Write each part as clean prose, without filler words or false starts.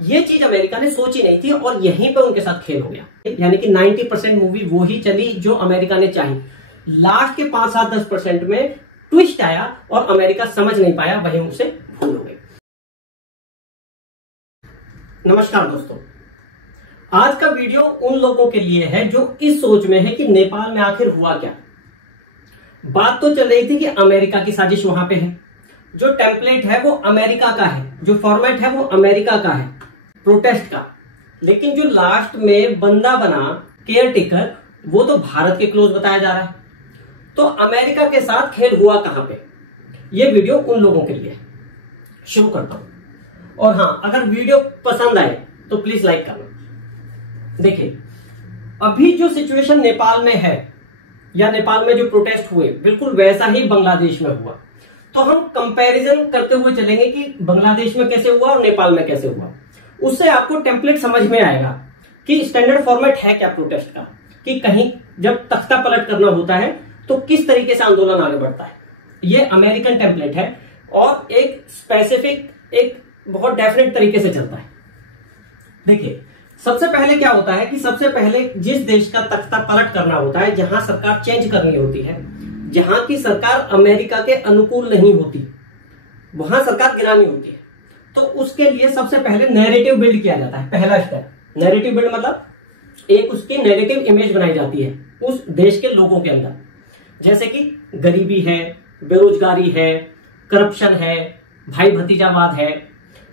ये चीज अमेरिका ने सोची नहीं थी और यहीं पर उनके साथ खेल हो गया। यानी कि 90% मूवी वो ही चली जो अमेरिका ने चाही। लास्ट के 5-7-10% में ट्विस्ट आया और अमेरिका समझ नहीं पाया, वहीं उसे भूल हो गई। नमस्कार दोस्तों, आज का वीडियो उन लोगों के लिए है जो इस सोच में है कि नेपाल में आखिर हुआ क्या। बात तो चल रही थी कि अमेरिका की साजिश वहां पे है, जो टेम्पलेट है वो अमेरिका का है, जो फॉर्मेट है वो अमेरिका का है प्रोटेस्ट का, लेकिन जो लास्ट में बंदा बना केयर टेकर वो तो भारत के क्लोज बताया जा रहा है। तो अमेरिका के साथ खेल हुआ कहां पे, ये वीडियो उन लोगों के लिए। शुरू करता हूं, और हाँ, अगर वीडियो पसंद आए तो प्लीज लाइक करना। देखिए, अभी जो सिचुएशन नेपाल में है या नेपाल में जो प्रोटेस्ट हुए बिल्कुल वैसा ही बांग्लादेश में हुआ। तो हम कंपैरिजन करते हुए चलेंगे कि बांग्लादेश में कैसे हुआ और नेपाल में कैसे हुआ। उससे आपको टेम्पलेट समझ में आएगा कि स्टैंडर्ड फॉर्मेट है क्या प्रोटेस्ट का, कि कहीं जब तख्ता पलट करना होता है तो किस तरीके से आंदोलन आगे बढ़ता है। ये अमेरिकन टेम्पलेट है और एक स्पेसिफिक, एक बहुत डेफिनेट तरीके से चलता है। देखिए, सबसे पहले क्या होता है कि सबसे पहले जिस देश का तख्ता पलट करना होता है, जहां सरकार चेंज करनी होती है, जहां की सरकार अमेरिका के अनुकूल नहीं होती, वहां सरकार गिरानी होती है, तो उसके लिए सबसे पहले नैरेटिव बिल्ड किया जाता है। पहला स्टेप नैरेटिव बिल्ड, मतलब एक उसकी नैरेटिव इमेज बनाई जाती है उस देश के लोगों के अंदर, जैसे कि गरीबी है, बेरोजगारी है, करप्शन है, भाई भतीजावाद है,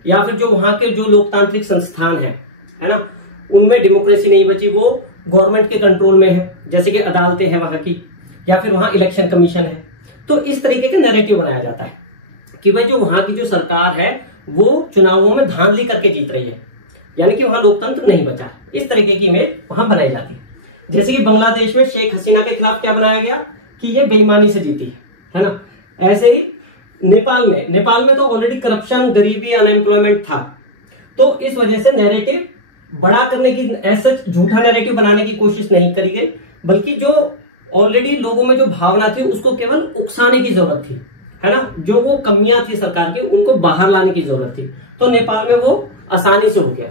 या फिर जो वहां के जो लोकतांत्रिक संस्थान है ना, उनमें डेमोक्रेसी नहीं बची, वो गवर्नमेंट के कंट्रोल में है, जैसे कि अदालतें हैं वहां की, या फिर वहां इलेक्शन कमीशन है। तो इस तरीके का नैरेटिव बनाया जाता है कि भाई जो वहां की जो सरकार है वो चुनावों में धांधली करके जीत रही है, यानी कि वहां लोकतंत्र नहीं बचा। इस तरीके की इमेज वहां बनाई जाती है। जैसे कि बांग्लादेश में शेख हसीना के खिलाफ क्या बनाया गया कि ये बेईमानी से जीती है ना। ऐसे ही नेपाल में तो ऑलरेडी करप्शन, गरीबी, अनएम्प्लॉयमेंट था, तो इस वजह से नैरेटिव बड़ा करने की, ऐसा झूठा नैरेटिव बनाने की कोशिश नहीं करी गई, बल्कि जो ऑलरेडी लोगों में जो भावना थी उसको केवल उकसाने की जरूरत थी, है ना। जो वो कमियां थी सरकार की उनको बाहर लाने की जरूरत थी। तो नेपाल में वो आसानी से हो गया,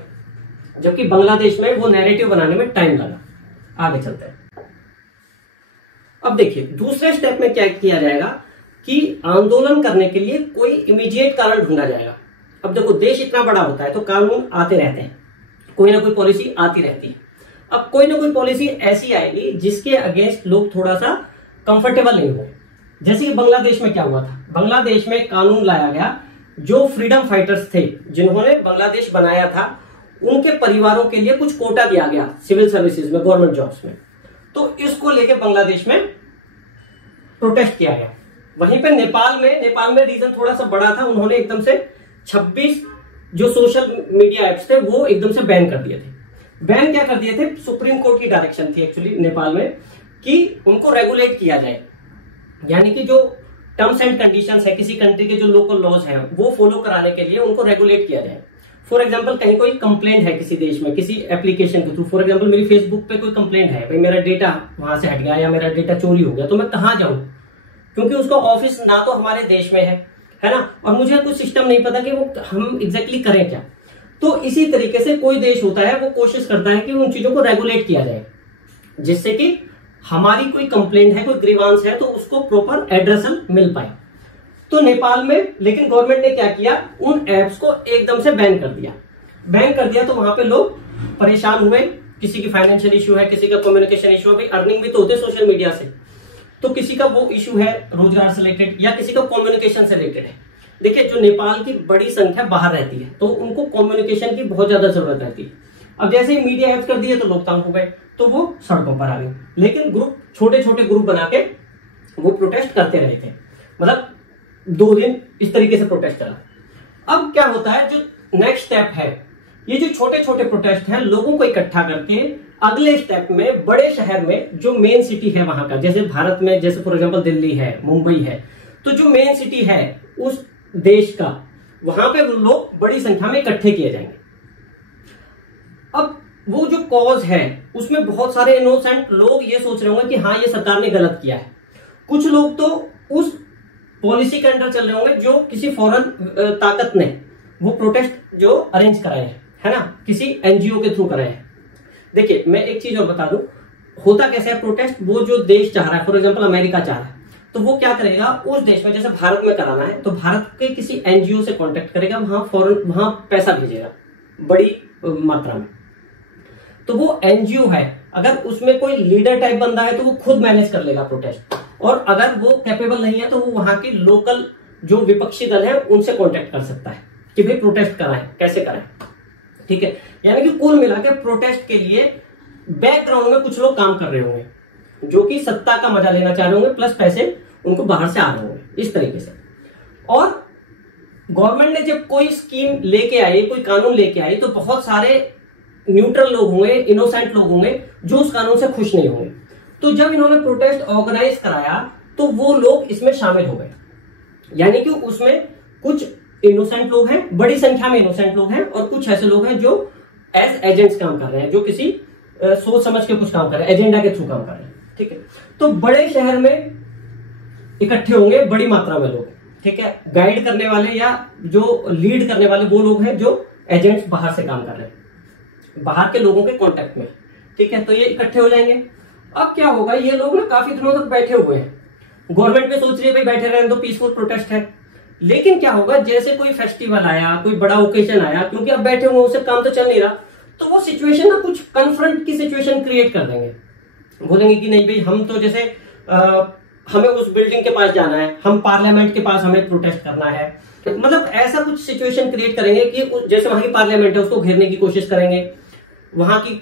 जबकि बांग्लादेश में वो नैरेटिव बनाने में टाइम लगा। आगे चलते हैं। अब देखिए, दूसरे स्टेप में क्या किया जाएगा कि आंदोलन करने के लिए कोई इमीडिएट कारण ढूंढा जाएगा। अब देखो, देश इतना बड़ा होता है तो कानून आते रहते हैं, कोई ना कोई पॉलिसी आती रहती है। अब कोई ना कोई पॉलिसी ऐसी आएगी जिसके अगेंस्ट लोग थोड़ा सा कंफर्टेबल नहीं हुए। जैसे कि बांग्लादेश में क्या हुआ था, बांग्लादेश में कानून लाया गया, जो फ्रीडम फाइटर्स थे जिन्होंने बांग्लादेश बनाया था उनके परिवारों के लिए कुछ कोटा दिया गया सिविल सर्विसेज में, गवर्नमेंट जॉब्स में। तो इसको लेकर बांग्लादेश में प्रोटेस्ट किया गया। वहीं पे नेपाल में रीजन थोड़ा सा बड़ा था, उन्होंने एकदम से 26 जो सोशल मीडिया एप्स थे वो एकदम से बैन कर दिए थे। बैन क्या कर दिए थे, सुप्रीम कोर्ट की डायरेक्शन थी एक्चुअली नेपाल में कि उनको रेगुलेट किया जाए, यानी कि जो टर्म्स एंड कंडीशंस है किसी कंट्री के, जो लोकल लॉज हैं वो फॉलो कराने के लिए उनको रेगुलेट किया जाए। फॉर एग्जांपल, कहीं कोई कंप्लेंट है किसी देश में किसी एप्लीकेशन के थ्रू, फॉर एग्जांपल मेरी फेसबुक पे कोई कंप्लेंट है, भाई मेरा डेटा वहां से हट गया या मेरा डेटा चोरी हो गया, तो मैं कहाँ जाऊं, क्योंकि उसका ऑफिस ना तो हमारे देश में है ना, और मुझे कुछ सिस्टम नहीं पता कि वो हम एग्जैक्टली करें क्या। तो इसी तरीके से कोई देश होता है वो कोशिश करता है कि उन चीजों को रेगुलेट किया जाए, जिससे कि हमारी कोई कंप्लेंट है, कोई ग्रीवांस है, तो उसको प्रॉपर एड्रेसल मिल पाए। तो नेपाल में लेकिन गवर्नमेंट ने क्या किया, उन एप्स को एकदम से बैन कर दिया। तो वहां पे लोग परेशान हुए, किसी की फाइनेंशियल इशू है, किसी का कम्युनिकेशन इशू है, भाई अर्निंग भी तो होते सोशल मीडिया से, तो किसी का वो इशू है रोजगार से रिलेटेड या किसी का कम्युनिकेशन से रिलेटेड है। देखिए, जो नेपाल की बड़ी संख्या बाहर रहती है तो उनको कम्युनिकेशन की बहुत ज्यादा जरूरत रहती है। अब जैसे ही मीडिया एप्स कर दिए तो लोग तंग हो गए, तो वो सड़कों पर आ गए। लेकिन ग्रुप, छोटे छोटे ग्रुप बना के वो प्रोटेस्ट करते रहे थे, मतलब 2 दिन इस तरीके से प्रोटेस्ट चला। अब क्या होता है, जो नेक्स्ट स्टेप है, ये जो छोटे छोटे प्रोटेस्ट हैं लोगों को इकट्ठा करके अगले स्टेप में बड़े शहर में, जो मेन सिटी है वहां का, जैसे भारत में जैसे फॉर एग्जांपल दिल्ली है, मुंबई है, तो जो मेन सिटी है उस देश का, वहां पे लोग बड़ी संख्या में इकट्ठे किए जाएंगे। अब वो जो कॉज है उसमें बहुत सारे इनोसेंट लोग ये सोच रहे होंगे कि हाँ ये सरकार ने गलत किया है, कुछ लोग तो उस पॉलिसी के अंडर चल रहे होंगे जो किसी फॉरेन ताकत ने वो प्रोटेस्ट जो अरेंज कराए है ना, किसी एनजीओ के थ्रू कराए हैं। देखिए मैं एक चीज और बता दूं, होता कैसे है प्रोटेस्ट, वो जो देश चाह रहा है, फॉर एग्जांपल अमेरिका चाह रहा है, तो वो क्या करेगा, उस देश में जैसे भारत में कराना है तो भारत के किसी एनजीओ से कांटेक्ट करेगा, वहां पैसा भेजेगा बड़ी मात्रा में। तो वो एनजीओ है, अगर उसमें कोई लीडर टाइप बंदा है तो वो खुद मैनेज कर लेगा प्रोटेस्ट, और अगर वो कैपेबल नहीं है तो वो वहां के लोकल जो विपक्षी दल है उनसे कांटेक्ट कर सकता है कि भाई प्रोटेस्ट कराएं, कैसे कराएं। ठीक है, यानी कि कुल मिला के प्रोटेस्ट के लिए बैकग्राउंड में कुछ लोग काम कर रहे होंगे जो कि सत्ता का मजा लेना चाह रहे होंगे, प्लस पैसे उनको बाहर से आ रहे होंगे इस तरीके से। और गवर्नमेंट ने जब कोई स्कीम लेके आई, कोई कानून लेके आई, तो बहुत सारे न्यूट्रल लोग होंगे, इनोसेंट लोग होंगे जो उस कानून से खुश नहीं होंगे। तो जब इन्होंने प्रोटेस्ट ऑर्गेनाइज कराया तो वो लोग इसमें शामिल हो गए, यानी कि उसमें कुछ इनोसेंट लोग हैं, बड़ी संख्या में इनोसेंट लोग हैं, और कुछ ऐसे लोग हैं जो एज एजेंट्स काम कर रहे हैं, जो किसी सोच समझ के कुछ काम कर रहे हैं, एजेंडा के थ्रू काम कर रहे हैं। ठीक है, तो बड़े शहर में इकट्ठे होंगे बड़ी मात्रा में लोग। ठीक है, गाइड करने वाले या जो लीड करने वाले वो लोग हैं जो एजेंट्स बाहर से काम कर रहे हैं, बाहर के लोगों के कांटेक्ट में। ठीक है, तो ये इकट्ठे हो जाएंगे। अब क्या होगा, ये लोग ना काफी दिनों तक बैठे हुए हैं, गवर्नमेंट में सोच रही है भाई बैठे रहने दो, पीसफुल प्रोटेस्ट है। लेकिन क्या होगा, जैसे कोई फेस्टिवल आया, कोई बड़ा ओकेजन आया, क्योंकि अब बैठे हुए उससे काम तो चल नहीं रहा, तो वो सिचुएशन ना कुछ कन्फ्रंट की सिचुएशन क्रिएट कर देंगे। बोलेंगे कि नहीं भाई, हम तो जैसे हमें उस बिल्डिंग के पास जाना है, हम पार्लियामेंट के पास हमें प्रोटेस्ट करना है, मतलब ऐसा कुछ सिचुएशन क्रिएट करेंगे कि जैसे वहां की पार्लियामेंट है उसको घेरने की कोशिश करेंगे, वहां की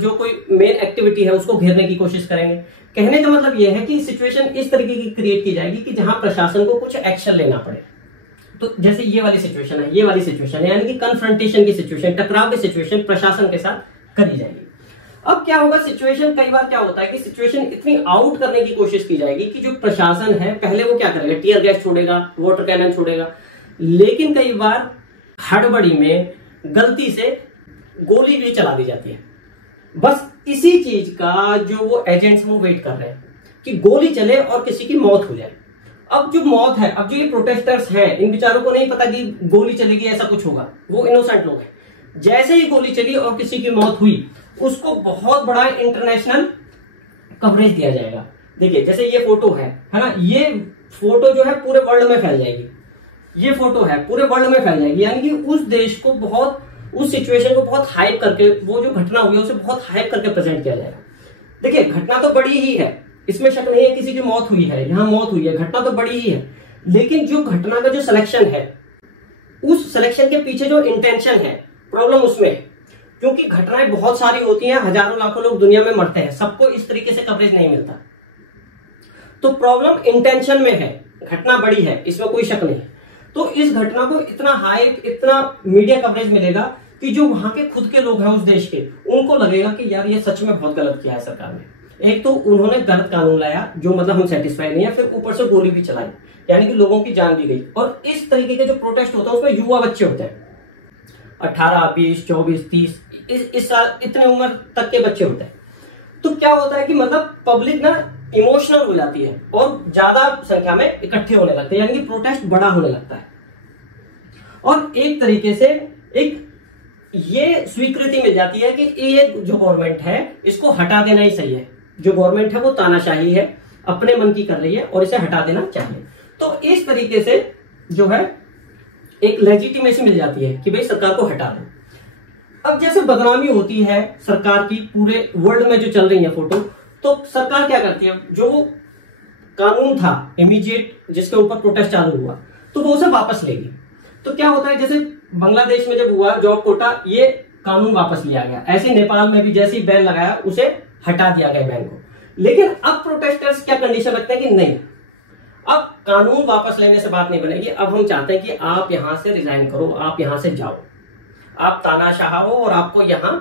जो कोई मेन एक्टिविटी है उसको घेरने की कोशिश करेंगे। कहने का मतलब यह है कि सिचुएशन इस तरीके की क्रिएट की जाएगी कि जहां प्रशासन को कुछ एक्शन लेना पड़े। तो जैसे ये वाली सिचुएशन है, ये वाली सिचुएशन है, यानी कि कन्फ्रंटेशन की सिचुएशन, टकराव की सिचुएशन प्रशासन के साथ करी जाएगी। अब क्या होगा, सिचुएशन कई बार क्या होता है कि सिचुएशन इतनी आउट करने की कोशिश की जाएगी कि जो प्रशासन है पहले वो क्या करेगा, टीयर गैस छोड़ेगा, वाटर कैनन छोड़ेगा, लेकिन कई बार हड़बड़ी में गलती से गोली भी चला दी जाती है। बस इसी चीज का जो वो एजेंट्स वो वेट कर रहे हैं कि गोली चले और किसी की मौत हो जाए। अब जो मौत है, अब जो ये प्रोटेस्टर्स हैं, इन बेचारों को नहीं पता कि गोली चलेगी, ऐसा कुछ होगा, वो इनोसेंट लोग हैं। जैसे ही गोली चली और किसी की मौत हुई, उसको बहुत बड़ा इंटरनेशनल कवरेज दिया जाएगा। देखिए जैसे ये फोटो है ना, ये फोटो जो है पूरे वर्ल्ड में फैल जाएगी, ये फोटो है पूरे वर्ल्ड में फैल जाएगी, यानी कि उस देश को बहुत, उस सिचुएशन को बहुत हाइप करके, वो जो घटना हुई है उसे बहुत हाइप करके प्रेजेंट किया जाएगा। देखिए घटना तो बड़ी ही है, इसमें शक नहीं है, किसी की मौत हुई है, यहां मौत हुई है, घटना तो बड़ी ही है, लेकिन जो घटना का जो सिलेक्शन है, उस सिलेक्शन के पीछे जो इंटेंशन है, प्रॉब्लम उसमें है। क्योंकि घटनाएं बहुत सारी होती हैं, हजारों लाखों लोग दुनिया में मरते हैं, सबको इस तरीके से कवरेज नहीं मिलता। तो प्रॉब्लम इंटेंशन में है, घटना बड़ी है, इसमें कोई शक नहीं। तो इस घटना को इतना हाइप, इतना मीडिया कवरेज मिलेगा कि जो वहां के खुद के लोग हैं उस देश के, उनको लगेगा कि यार ये सच में बहुत गलत किया है सरकार ने। एक तो उन्होंने गलत कानून लाया जो मतलब हम सेटिस्फाई नहीं है, फिर ऊपर से गोली भी चलाई, यानी कि लोगों की जान भी गई। और इस तरीके के जो प्रोटेस्ट होता है उसमें युवा बच्चे होते हैं, 18, 20, 24, 30 इस साल इतने उम्र तक के बच्चे होते हैं। तो क्या होता है कि मतलब पब्लिक ना इमोशनल हो जाती है और ज्यादा संख्या में इकट्ठे होने लगते हैं, यानी कि प्रोटेस्ट बड़ा होने लगता है। और एक तरीके से एक ये स्वीकृति मिल जाती है कि ये जो गवर्नमेंट है इसको हटा देना ही सही है, जो गवर्नमेंट है वो तानाशाही है, अपने मन की कर रही है और इसे हटा देना चाहिए। तो इस तरीके से जो है एक लेजिटिमेसी मिल जाती है कि भाई सरकार को हटा दो। अब जैसे बदनामी होती है सरकार की पूरे वर्ल्ड में जो चल रही है फोटो, तो सरकार क्या करती है, जो कानून था इमीडिएट जिसके ऊपर प्रोटेस्ट चालू हुआ तो वो उसे वापस लेगी। तो क्या होता है, जैसे बांग्लादेश में जब हुआ जॉब कोटा, ये कानून वापस लिया गया, ऐसे नेपाल में भी जैसे ही बैन लगाया उसे हटा दिया गया बैन को। लेकिन अब प्रोटेस्टर्स क्या कंडीशन रखते हैं कि नहीं, अब कानून वापस लेने से बात नहीं बनेगी, अब हम चाहते हैं कि आप यहां से रिजाइन करो, आप यहां से जाओ, आप तानाशाह हो और आपको यहां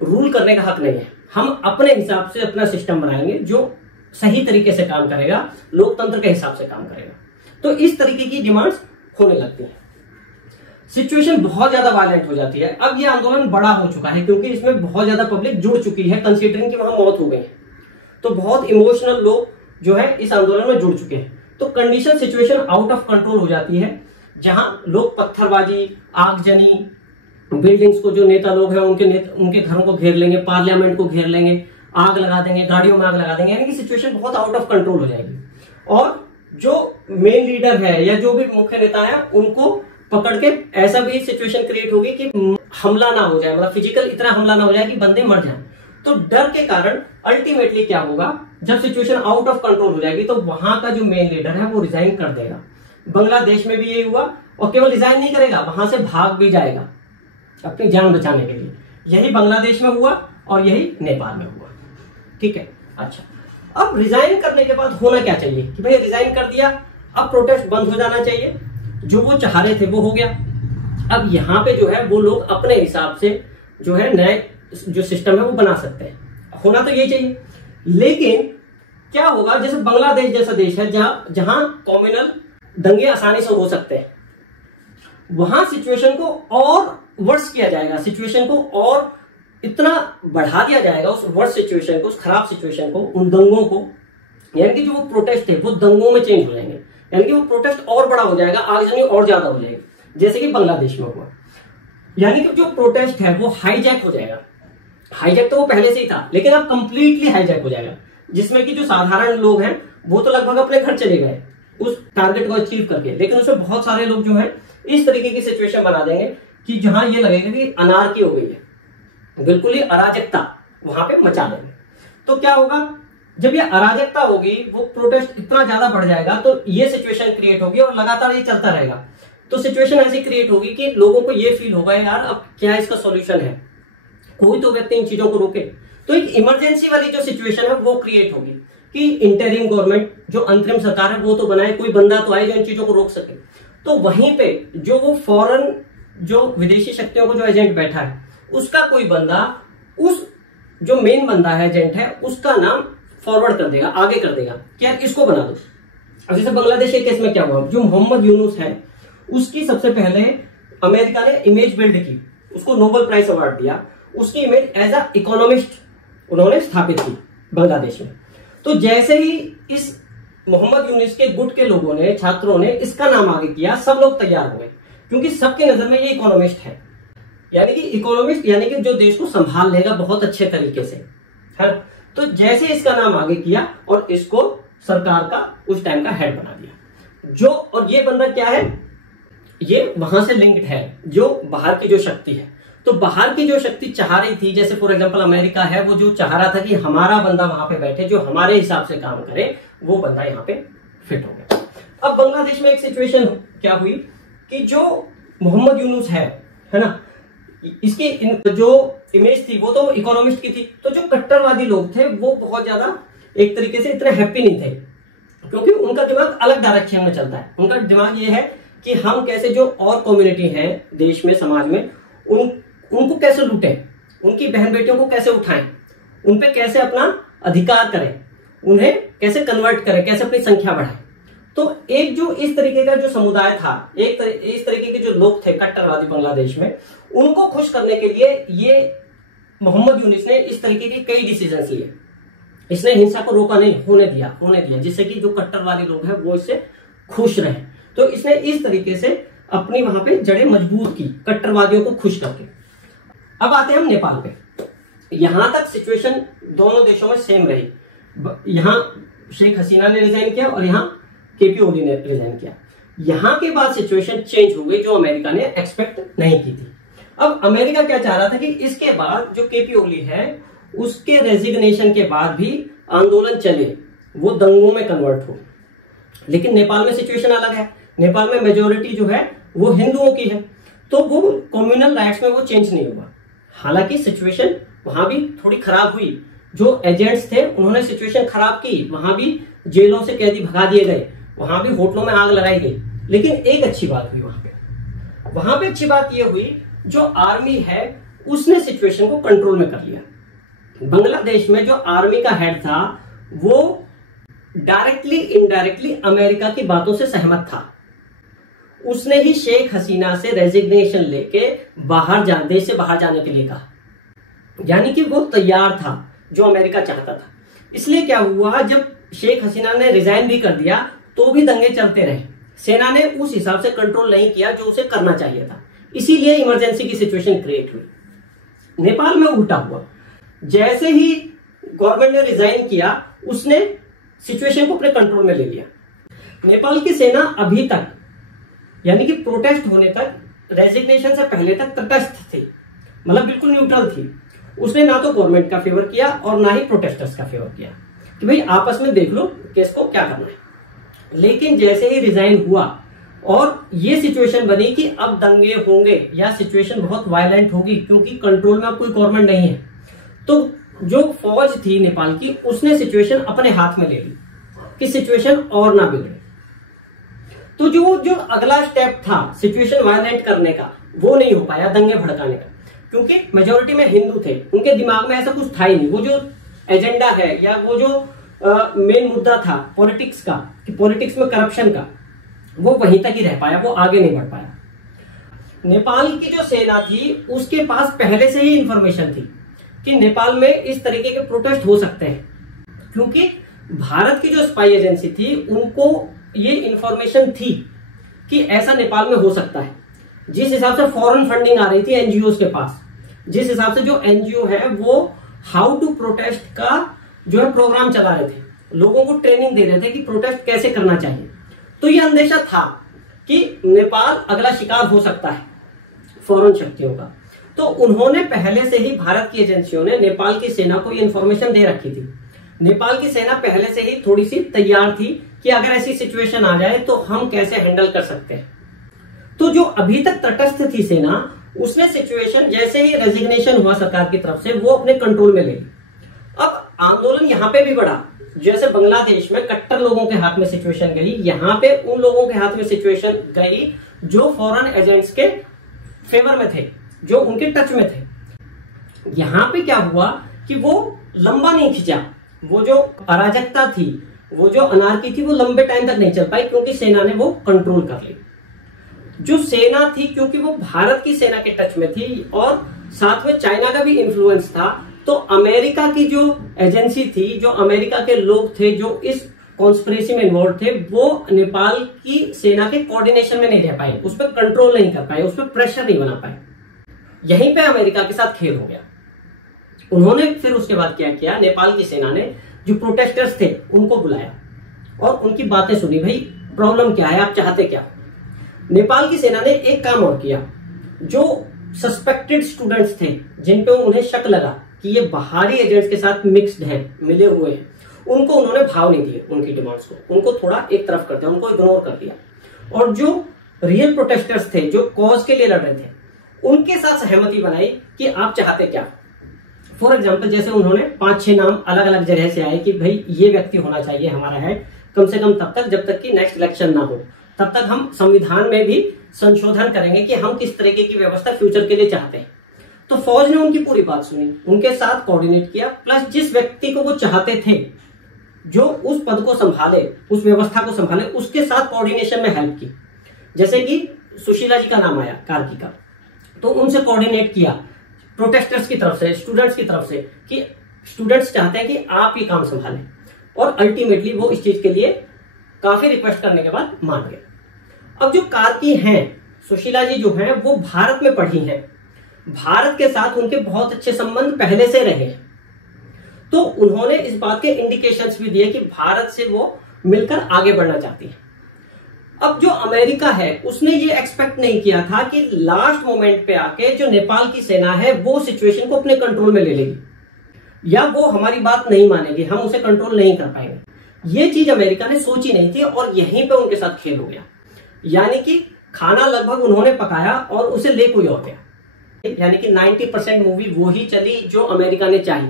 रूल करने का हक नहीं है। हम अपने हिसाब से अपना सिस्टम बनाएंगे जो सही तरीके से काम करेगा, लोकतंत्र के हिसाब से काम करेगा। तो इस तरीके की डिमांड्स होने लगती है, सिचुएशन बहुत ज्यादा वायलेंट हो जाती है। अब ये आंदोलन बड़ा हो चुका है क्योंकि इसमें बहुत ज्यादा पब्लिक जुड़ चुकी है, कंसीडरिंग कि वहां मौत हो गई है, तो बहुत इमोशनल लोग जो है इस आंदोलन में जुड़ चुके हैं। तो condition situation out of control हो जाती है, जहां लोग पत्थरबाजी, आगजनी बिल्डिंग्स को, जो नेता लोग हैं उनके घरों को घेर लेंगे, पार्लियामेंट को घेर लेंगे, आग लगा देंगे, गाड़ियों में आग लगा देंगे, यानी कि सिचुएशन बहुत आउट ऑफ कंट्रोल हो जाएगी। और जो मेन लीडर है या जो भी मुख्य नेता है उनको पकड़ के ऐसा भी सिचुएशन क्रिएट होगी कि हमला ना हो जाए, मतलब फिजिकल इतना हमला ना हो जाए कि बंदे मर जाएं। तो डर के कारण अल्टीमेटली क्या होगा, जब सिचुएशन आउट ऑफ कंट्रोल हो जाएगी तो वहां का जो मेन लीडर है वो रिजाइन कर देगा। बांग्लादेश में भी यही हुआ, और केवल रिजाइन नहीं करेगा, वहां से भाग भी जाएगा अपनी जान बचाने के लिए। यही बांग्लादेश में हुआ और यही नेपाल में हुआ। ठीक है, अच्छा, अब रिजाइन करने के बाद होना क्या चाहिए कि भाई रिजाइन कर दिया, अब प्रोटेस्ट बंद हो जाना चाहिए, जो वो चाह रहे थे वो हो गया। अब यहाँ पे जो है वो लोग अपने हिसाब से जो है नए जो सिस्टम है वो बना सकते हैं, होना तो ये चाहिए। लेकिन क्या होगा, जैसे बांग्लादेश जैसा देश है जहां कम्युनल दंगे आसानी से हो सकते हैं, वहां सिचुएशन को और वर्स किया जाएगा, सिचुएशन को और इतना बढ़ा दिया जाएगा, उस वर्स सिचुएशन को, उस खराब सिचुएशन को, उन दंगों को, यानी कि जो वो प्रोटेस्ट है वो दंगों में चेंज हो जाएंगे, यानी कि वो प्रोटेस्ट और बड़ा हो जाएगा, आगजनी और ज्यादा हो जाएगी, जैसे कि बांग्लादेश में हुआ। यानी कि जो प्रोटेस्ट है वो हाईजैक हो जाएगा। हाईजैक तो वो पहले से ही था, लेकिन अब कंप्लीटली हाईजैक हो जाएगा, जिसमें कि जो साधारण लोग हैं वो तो लगभग अपने घर चले गए उस टारगेट को अचीव करके, लेकिन उसमें बहुत सारे लोग जो है इस तरीके की सिचुएशन बना देंगे कि जहां ये लगेगा कि अनार्की हो गई है, बिल्कुल ही अराजकता वहां पे मचा देंगे। तो क्या होगा, जब ये अराजकता होगी, वो प्रोटेस्ट इतना ज्यादा बढ़ जाएगा, तो ये सिचुएशन क्रिएट होगी और लगातार ये चलता रहेगा। तो सिचुएशन ऐसी क्रिएट होगी कि लोगों को ये फील होगा यार अब क्या इसका सॉल्यूशन है, कोई तो व्यक्ति इन चीजों को रोके। तो एक इमरजेंसी वाली जो सिचुएशन है वो क्रिएट होगी कि इंटरिम गवर्नमेंट, जो अंतरिम सरकार है वो तो बनाए, कोई बंदा तो आए जो इन चीजों को रोक सके। तो वहीं पे जो वो फॉरेन जो विदेशी शक्तियों को जो एजेंट बैठा है, उसका कोई बंदा उस जो मेन बंदा है, एजेंट है, उसका नाम फॉरवर्ड कर देगा, आगे कर देगा कि यार इसको बना दो। अब जैसे बांग्लादेश के केस में क्या हुआ, जो मोहम्मद यूनुस है उसकी सबसे पहले अमेरिका ने इमेज बिल्ड की, उसको नोबेल प्राइज अवार्ड दिया, उसकी इमेज एज अ इकोनॉमिस्ट उन्होंने स्थापित की बांग्लादेश में। तो जैसे ही इस मोहम्मद यूनुस के गुट के लोगों ने, छात्रों ने इसका नाम आगे किया, सब लोग तैयार हो गए, क्योंकि सबके नजर में ये इकोनॉमिस्ट है, यानी कि इकोनॉमिस्ट यानी कि जो देश को संभाल लेगा बहुत अच्छे तरीके से, है। तो जैसे इसका नाम आगे किया और इसको सरकार का उस टाइम का हेड बना दिया, जो, और ये बंदा क्या है, ये वहां से लिंक्ड है, जो बाहर की जो शक्ति है। तो बाहर की जो शक्ति चाह रही थी, जैसे फॉर एग्जांपल अमेरिका है, वो जो चाह रहा था कि हमारा बंदा वहां पे बैठे, जो हमारे हिसाब से काम करे, वो बंदा यहाँ पे फिट हो गया। अब बांग्लादेश में एक सिचुएशन क्या हुई कि जो मोहम्मद यूनुस है ना, इसकी जो इमेज थी वो तो इकोनॉमिस्ट की थी, तो जो कट्टरवादी लोग थे वो बहुत ज्यादा एक तरीके से इतने हैप्पी नहीं थे, क्योंकि उनका दिमाग अलग डायरेक्शन में चलता है। उनका दिमाग ये है कि हम कैसे जो और कम्युनिटी है देश में, समाज में, उनको कैसे लूटें, उनकी बहन बेटियों को कैसे उठाएं, उन पे कैसे अपना अधिकार करें, उन्हें कैसे कन्वर्ट करें, कैसे अपनी संख्या बढ़ाएं। तो एक जो इस तरीके का जो समुदाय था, इस तरीके के जो लोग थे कट्टरवादी बांग्लादेश में, उनको खुश करने के लिए ये मोहम्मद यूनुस ने इस तरीके के कई डिसीजंस लिए। इसने हिंसा को रोका नहीं, होने दिया, जिससे कि जो कट्टरवादी लोग हैं वो इससे खुश रहे। तो इसने इस तरीके से अपनी वहां पे जड़ें मजबूत की, कट्टरवादियों को खुश करके। अब आते हैं हम नेपाल पे। यहां तक सिचुएशन दोनों देशों में सेम रही। यहां शेख हसीना ने रिजाइन किया और यहां केपी ओली ने रिजाइन किया। यहां के बाद सिचुएशन चेंज हो गई, जो अमेरिका ने एक्सपेक्ट नहीं की थी। अब अमेरिका क्या चाह रहा था कि इसके बाद जो केपी ओली है उसके रेजिग्नेशन के बाद भी आंदोलन चले, वो दंगों में कन्वर्ट हो। लेकिन नेपाल में सिचुएशन अलग है। नेपाल में मेजोरिटी जो है वो हिंदुओं की है, तो वो कम्युनल राइट्स में वो चेंज नहीं हुआ। हालांकि सिचुएशन वहां भी थोड़ी खराब हुई, जो एजेंट्स थे उन्होंने सिचुएशन खराब की, वहां भी जेलों से कैदी भगा दिए गए, वहां भी होटलों में आग लगाई गई। लेकिन एक अच्छी बात हुई वहां पे अच्छी बात यह हुई, जो आर्मी है उसने सिचुएशन को कंट्रोल में कर लिया। बांग्लादेश में जो आर्मी का हेड था वो डायरेक्टली इनडायरेक्टली अमेरिका की बातों से सहमत था। उसने ही शेख हसीना से रेजिग्नेशन लेके देश से बाहर जाने के लिए कहा, यानी कि वो तैयार था जो अमेरिका चाहता था। इसलिए क्या हुआ, जब शेख हसीना ने रिजाइन भी कर दिया तो भी दंगे चलते रहे। सेना ने उस हिसाब से कंट्रोल नहीं किया जो उसे करना चाहिए था, इसीलिए इमरजेंसी की सिचुएशन क्रिएट हुई। नेपाल में उल्टा हुआ, जैसे ही गवर्नमेंट ने रिजाइन किया उसने सिचुएशन को अपने कंट्रोल में ले लिया। नेपाल की सेना अभी तक यानी कि प्रोटेस्ट होने तक, रेजिग्नेशन से पहले तक तटस्थ थी, मतलब बिल्कुल न्यूट्रल थी। उसने ना तो गवर्नमेंट का फेवर किया और ना ही प्रोटेस्टर्स का फेवर किया कि भाई आपस में देख लो केस को क्या करना है। लेकिन जैसे ही रिजाइन हुआ और ये सिचुएशन बनी कि अब दंगे होंगे या सिचुएशन बहुत वायलेंट होगी क्योंकि कंट्रोल में अब कोई गवर्नमेंट नहीं है, तो जो फौज थी नेपाल की उसने सिचुएशन अपने हाथ में ले ली कि सिचुएशन और ना बिगड़े। तो जो अगला स्टेप था सिचुएशन वायलेंट करने का वो नहीं हो पाया, दंगे भड़काने का, क्योंकि मेजोरिटी में हिंदू थे, उनके दिमाग में ऐसा कुछ था ही नहीं। वो जो एजेंडा है या वो जो मेन मुद्दा था पॉलिटिक्स का, कि पॉलिटिक्स में करप्शन का, वो वहीं तक ही रह पाया, वो आगे नहीं बढ़ पाया। नेपाल की जो सेना थी उसके पास पहले से ही इंफॉर्मेशन थी कि नेपाल में इस तरीके के प्रोटेस्ट हो सकते हैं, क्योंकि भारत की जो स्पाई एजेंसी थी उनको ये इंफॉर्मेशन थी कि ऐसा नेपाल में हो सकता है। जिस हिसाब से फॉरेन फंडिंग आ रही थी एनजीओ के पास, जिस हिसाब से जो एनजीओ है वो हाउ टू प्रोटेस्ट का जो है प्रोग्राम चला रहे थे, लोगों को ट्रेनिंग दे रहे थे कि प्रोटेस्ट कैसे करना चाहिए, तो ये अंदेशा था कि नेपाल अगला शिकार हो सकता है फॉरेन शक्तियों का। तो उन्होंने पहले से ही, भारत की एजेंसियों ने नेपाल की सेना को ये इंफॉर्मेशन दे रखी थी। नेपाल की सेना पहले से ही थोड़ी सी तैयार थी कि अगर ऐसी सिचुएशन आ जाए तो हम कैसे हैंडल कर सकते हैं। तो जो अभी तक तटस्थ थी सेना, उसने सिचुएशन जैसे ही रेजिग्नेशन हुआ सरकार की तरफ से वो अपने कंट्रोल में ले ली। अब आंदोलन यहां पे भी बढ़ा, जैसे बांग्लादेश में कट्टर लोगों के हाथ में सिचुएशन गई, यहां पे उन लोगों के हाथ में सिचुएशन गई जो फॉरेन एजेंट्स के फेवर में थे, जो उनके टच में थे। यहां पे क्या हुआ कि वो लंबा नहीं खिंचा, वो जो अराजकता थी, वो जो अनार्की थी, वो लंबे टाइम तक नहीं चल पाई क्योंकि सेना ने वो कंट्रोल कर ली। जो सेना थी, क्योंकि वो भारत की सेना के टच में थी और साथ में चाइना का भी इन्फ्लुएंस था, तो अमेरिका की जो एजेंसी थी, जो अमेरिका के लोग थे जो इस कॉन्स्पिरेसी में इन्वॉल्व थे, वो नेपाल की सेना के कोऑर्डिनेशन में नहीं रह पाए, उस पर कंट्रोल नहीं कर पाए, उस पर प्रेशर नहीं बना पाए। यहीं पे अमेरिका के साथ खेल हो गया। उन्होंने फिर उसके बाद क्या किया, नेपाल की सेना ने जो प्रोटेस्टर्स थे उनको बुलाया और उनकी बातें सुनी, भाई प्रॉब्लम क्या है, आप चाहते क्या। नेपाल की सेना ने एक काम और किया, जो सस्पेक्टेड स्टूडेंट्स थे, जिन पे उन्हें शक लगा कि ये बाहरी एजेंट्स के साथ मिक्स्ड हैं, मिले हुए हैं, उनको उन्होंने भाव नहीं दिए, उनकी डिमांड्स को, उनको थोड़ा एक तरफ कर दिया, उनको इग्नोर कर दिया। और जो रियल प्रोटेस्टर्स थे, जो कॉज के लिए लड़ रहे थे, उनके साथ सहमति बनाई कि आप चाहते क्या। फॉर एग्जाम्पल, जैसे उन्होंने 5-6 नाम अलग अलग जगह से आए कि भाई ये व्यक्ति होना चाहिए हमारा हेड, कम से कम तब तक जब तक कि नेक्स्ट इलेक्शन ना हो, तब तक हम संविधान में भी संशोधन करेंगे कि हम किस तरीके की व्यवस्था फ्यूचर के लिए चाहते हैं। तो फौज ने उनकी पूरी बात सुनी, उनके साथ कोऑर्डिनेट किया, प्लस जिस व्यक्ति को वो चाहते थे जो उस पद को संभाले, उस व्यवस्था को संभाले, उसके साथ कोऑर्डिनेशन में हेल्प की। जैसे कि सुशीला जी का नाम आया, कार्की का, तो उनसे कोऑर्डिनेट किया प्रोटेस्टर्स की तरफ से, स्टूडेंट्स की तरफ से, कि स्टूडेंट्स चाहते हैं कि आप ये काम संभालें। और अल्टीमेटली वो इस चीज के लिए काफी रिक्वेस्ट करने के बाद मान गए। अब जो कार्की हैं, सुशीला जी जो हैं, वो भारत में पढ़ी हैं, भारत के साथ उनके बहुत अच्छे संबंध पहले से रहे, तो उन्होंने इस बात के इंडिकेशंस भी दिए कि भारत से वो मिलकर आगे बढ़ना चाहती है। अब जो अमेरिका है उसने ये एक्सपेक्ट नहीं किया था कि लास्ट मोमेंट पे आके जो नेपाल की सेना है वो सिचुएशन को अपने कंट्रोल में ले लेगी या वो हमारी बात नहीं मानेगी, हम उसे कंट्रोल नहीं कर पाएंगे। ये चीज अमेरिका ने सोची नहीं थी और यहीं पे उनके साथ खेल हो गया। यानी कि खाना लगभग उन्होंने पकाया और उसे ले कोई और गया। यानी कि 90% मूवी वो ही चली जो अमेरिका ने चाही।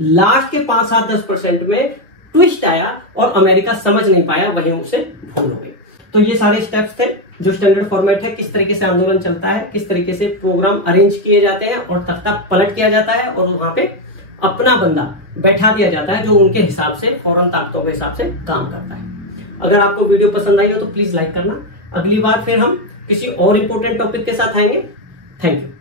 लास्ट के 5-7-10% में ट्विस्ट आया और अमेरिका समझ नहीं पाया, वहीं उसे भूल हो गई। तो ये सारे स्टेप्स थे, जो स्टैंडर्ड फॉर्मेट है, किस तरीके से आंदोलन चलता है, किस तरीके से प्रोग्राम अरेंज किए जाते हैं और तख्ता पलट किया जाता है और वहां पे अपना बंदा बैठा दिया जाता है जो उनके हिसाब से, फौरन ताकतों के हिसाब से काम करता है। अगर आपको वीडियो पसंद आई हो तो प्लीज लाइक करना। अगली बार फिर हम किसी और इंपॉर्टेंट टॉपिक के साथ आएंगे। Thank you.